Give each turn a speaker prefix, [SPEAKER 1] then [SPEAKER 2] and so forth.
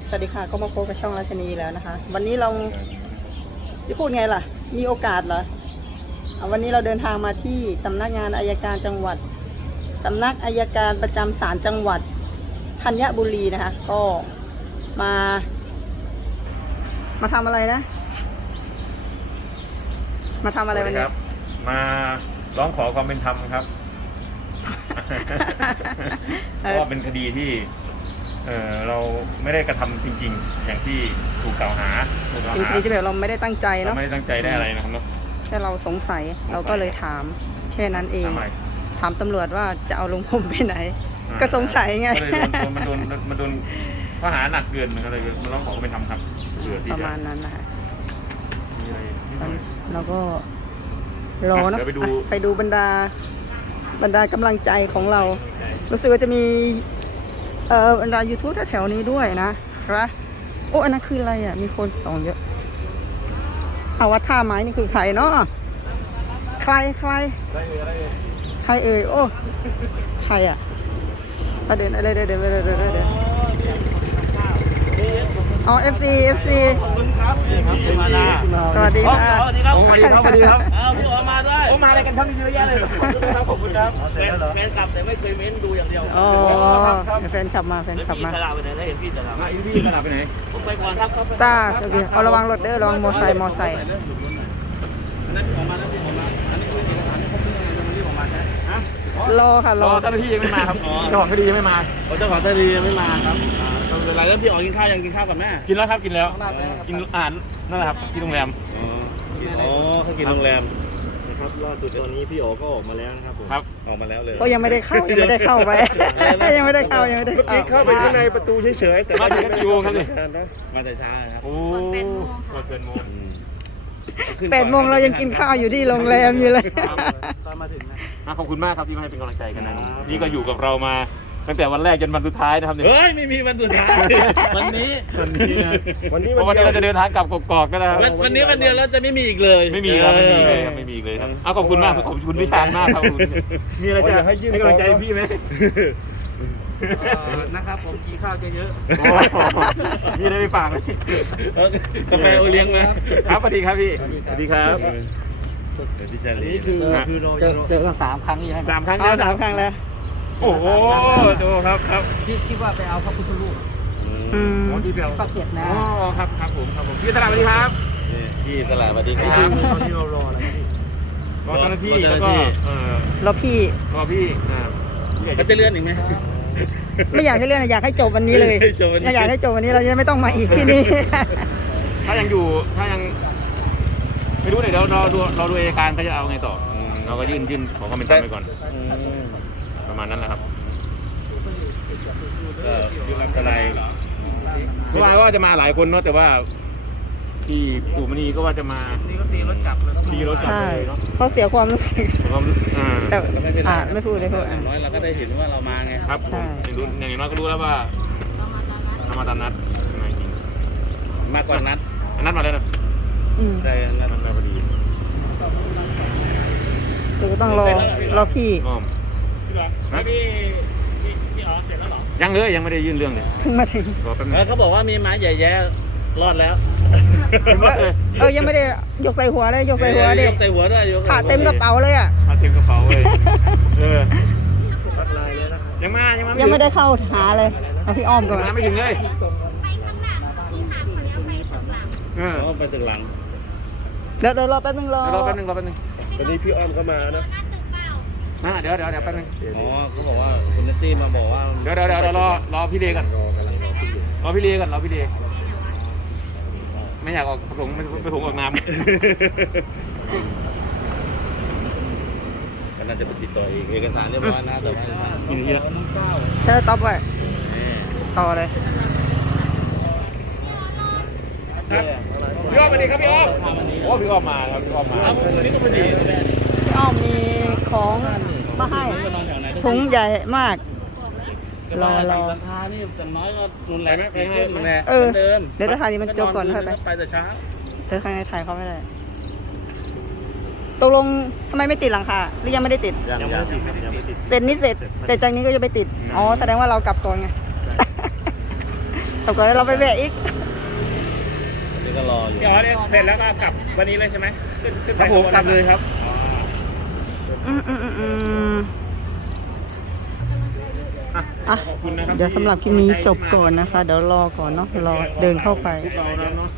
[SPEAKER 1] สวัสดีค่ะก็มาพบกับช่องราชนีแล้วนะคะวันนี้เราจะพูดไงล่ะมีโอกาสเหรอวันนี้เราเดินทางมาที่สำนักงานอัยการจังหวัดสำนักอัยการประจำศาลจังหวัดธัญบุรีนะคะก็มาทำอะไรนะมาทำอะไรวันนี้
[SPEAKER 2] มาร้องขอความเป็นธรรมครับเพราะว่าเป็นคดีที่เราไม่ได้กระทำจริงๆอย่างที่ถูกกล่าวหา
[SPEAKER 1] เป็นคดีที่แบบเราไม่ได้ตั้งใจเนาะ
[SPEAKER 2] ไม่ได้ตั้งใจได้อะไรนะครับเนาะ
[SPEAKER 1] แค่เราสงสัยเราก็เลยถามแค่นั้นเองถามตำรวจว่าจะเอาลุงพลไปไหนก็สงสัยไง
[SPEAKER 2] ก็เลยมันโดนข้อหาหนักเกินก็เลยมาร้องขอความเป็นธรรมครับ
[SPEAKER 1] ประมาณนั้นนะคะเราก็รอเนาะไปดูบรรดากำลังใจของเรารู้สึกว่าจะมีบรรดา YouTube แถวนี้ด้วยนะครับโอ้อันนั้นคืออะไรอ่ะมีคนส่องเยอะเอาว่าท่าไม้นี่คือใครเนาะใครเอ่ยโอ้ใครอ่ะประเด็นอะไรเดี๋ยวอ๋อ FC
[SPEAKER 3] ขอบคุณครับมาลา
[SPEAKER 1] สวัสดีค่ะ
[SPEAKER 3] สวัสดีครับพี่อ๋อมาด้วย
[SPEAKER 2] มาอะไรกันทั้งเยอะแยะเลยขอบคุณครับ
[SPEAKER 3] แฟนคลับแต่ไม่เคยเม้นดูอย่างเดียว
[SPEAKER 1] อ๋อแฟนขับมา
[SPEAKER 3] พี่ตลาดไปไหนได้เห็นพี่ตลาด
[SPEAKER 2] พี่ตลาดไปไหน
[SPEAKER 3] ผมไปก่อนครับ
[SPEAKER 1] จ้าเอาระวังรถเด้อระวังมอไซค์
[SPEAKER 3] นั่นออกมาแล้วพี่ออกมาอันนี้เป็นเอกสารที่เขาเพิ่งยังรีบออกมาใช่ฮะ
[SPEAKER 1] รอค่ะรอ
[SPEAKER 2] เจ้าหน้าที่ยังไม่มาครับเจ้าของคดียังไม่มา
[SPEAKER 3] เจ้าของคดียังไม่มาครับเป็นไรแล้วพี่ออกกินข้าวยังกินข้าวกับแม่
[SPEAKER 2] กินแล้วครับกินแล้วกินอาหารนั่นแหละครับที่โรงแรม
[SPEAKER 3] เขากินโรงแรมนะครับล่าสุดตอนนี้พี่อ๋อก็ออกมาแล้วนะครับผมออกมาแล้วเลย
[SPEAKER 1] ก็ยังไม่ได้เข้าไปยังไม่ได้เข้า
[SPEAKER 2] เข้าไปข้างในประตูเฉยๆแต่มาถึงกันอยู่ครับ
[SPEAKER 3] มาแต่ช้าครับ
[SPEAKER 2] โอ้8 โมง
[SPEAKER 1] 8 โมงเรายังกินข้าวอยู่ที่โรงแรมอยู่เลย
[SPEAKER 3] ตอนมาถึงนะ
[SPEAKER 2] ขอบคุณมากครับที่มาให้เป็นกำลังใจกันนะนี่ก็อยู่กับเรามาตั้งแต่วันแรกจนวันสุดท้ายนะครับ
[SPEAKER 3] เฮ้ยไม่มีวันสุดท้ายวันนี้
[SPEAKER 2] เราจะเดินทางกลับกอกก็ได้
[SPEAKER 3] วันนี้วันเดียวเราจะไม่มีอีกเลย
[SPEAKER 2] ไม่มีครับไม่มีเลยครับเอาขอบคุณมากขอบคุณพี่ชานมากครับมีอะไรจะให้กำลังใจพี่ไหม
[SPEAKER 3] นะครับผมกินข้าวเยอะ
[SPEAKER 2] มีอะไรไปฝากไหม
[SPEAKER 3] กาแฟโอเลี้ยงมา
[SPEAKER 2] ครับสวัสดีครับพี่สวัสดีครับ
[SPEAKER 3] พี่จันนี่คือ
[SPEAKER 1] เจอกัน3 ครั้งใช่ไหม
[SPEAKER 2] 3 ครั้ง
[SPEAKER 1] 3 ครั้งแล้ว
[SPEAKER 2] โอ้โหดูครับ
[SPEAKER 1] คิดว่าไปเอาพระพุทธรูป
[SPEAKER 2] ที่เปล
[SPEAKER 1] ปากเก็ตนะ
[SPEAKER 2] ครับผมพี่ตลาดสวัสดีครับ
[SPEAKER 3] พี่ตลาดสวัสดีครับตอนที่เรารออะไรพี่
[SPEAKER 2] รอเจ้าหน้าที่แล้วก็
[SPEAKER 1] รอพี่
[SPEAKER 3] ก็จะเลื่อนอีกไหม
[SPEAKER 1] ไม่อยากให้เลื่อนอยากให้จบวันนี้เลยอยากให้จบวันนี้เราจะไม่ต้องมาอีกที่นี่
[SPEAKER 2] ถ้ายังไม่รู้เลยเดี๋ยวเราดูอัยการเขาจะเอาไงต่อเราก็ยื่นขอความเป็นธรรมไปก่อนประมาณนั้นแหละครับ
[SPEAKER 3] ทนาย
[SPEAKER 2] ว่าจะมาหลายคนเนาะแต่ว่าที่ปู่มณีก็ว่าจะมา
[SPEAKER 3] ตีรถกลับ
[SPEAKER 2] เลยเนาะ
[SPEAKER 1] เขาเสียความรู้สึกแต่ไม่พูดเลย
[SPEAKER 3] น้อยเราก็ได้เห็นว่าเรามาไง
[SPEAKER 2] ครับอย่างน้อยก็รู้แล้วว่าทำมาตามนัด
[SPEAKER 3] มากกว่านัด
[SPEAKER 2] มาแล้วนะ
[SPEAKER 3] ใช่นัด
[SPEAKER 2] มาพอดี
[SPEAKER 1] เดี๋ยวต้องรอพี่
[SPEAKER 3] พี่อ๋อเสร็จแล้วหรอ
[SPEAKER 2] ยังไม่ได้ยื่นเรื่องเลย
[SPEAKER 1] เพิ่งมาถึง
[SPEAKER 3] เขาบอกว่ามีไม้ใหญ่แย่รอดแล้ว
[SPEAKER 1] ยังไม่ได้ยกใส่หัวเลยยกใส่หัวดิ
[SPEAKER 3] ยกใส่หัวด้วย
[SPEAKER 1] ผ้าเต็มกระเป๋าเลยอ่ะ
[SPEAKER 2] ผ้าเต็มกระเป๋าเลยยัง
[SPEAKER 1] ไม่ได้เข้าหาเลยเอาพี่อ้อมก่อน
[SPEAKER 2] ไม่ถึงเลย
[SPEAKER 3] ไปถึงหลัง
[SPEAKER 1] เดี๋ยวรอแป๊บนึง
[SPEAKER 3] ตอนนี้พี่อ้อมเข้ามานะ
[SPEAKER 2] เดี๋ยวแป๊บนึง
[SPEAKER 3] เขาบอกว่าคุณนัตตี้มาบอกว่า
[SPEAKER 2] เดี๋ยวรอพี่เลก่อนรอพี่เลไม่อยากออกผงไม่ผงออกน้ำ
[SPEAKER 3] ก็น่าจะไปติดต่ออีกเอกสารเรียบร้อยนะแต่ว่า
[SPEAKER 2] กินเยอะ
[SPEAKER 1] แค่ต๊อปไว้ต่อเลย
[SPEAKER 2] พี่อ้อมสวัสดีครับพี่อ้อมพี่อ้อมมาครับพี่อ้อมมา
[SPEAKER 3] นี่ก็พอดี
[SPEAKER 1] พี่อ้อมมีของมาให้ถุงใหญ่มากรอ
[SPEAKER 3] ราคานี่อย่างน้อยก็รุนแรงไหม
[SPEAKER 1] เดี๋ยวราคานี้มันจบก่อนค่อย
[SPEAKER 3] ไปแต่ช้า
[SPEAKER 1] เธอข้างในถ่ายเขาไม่ได้ตกลงทำไมไม่ติดหลังคาหรือยังไม่ได้ติด
[SPEAKER 3] ยังไม่ติด
[SPEAKER 1] เสร็จนี้เสร็จแต่จากนี้ก็จะไปติดแสดงว่าเรากลับก่อนไงต่อก่อนเราไปแวะอีก
[SPEAKER 3] นี่ก็รออยู่
[SPEAKER 2] พี่อ๋อเนี่ยเสร็จแล้วก็กลับวันนี้เลยใช่ไหมขึ้น
[SPEAKER 3] ครับผมกลับเลยครับ
[SPEAKER 1] อ่ะ
[SPEAKER 2] ขอบคุณนะครับ
[SPEAKER 1] เดี๋ยวสำหรับคลิปนี้จบก่อนนะคะ เดี๋ยวรอก่อนเนาะรอเดินเข้าไป
[SPEAKER 2] พวกเรานะเนาะ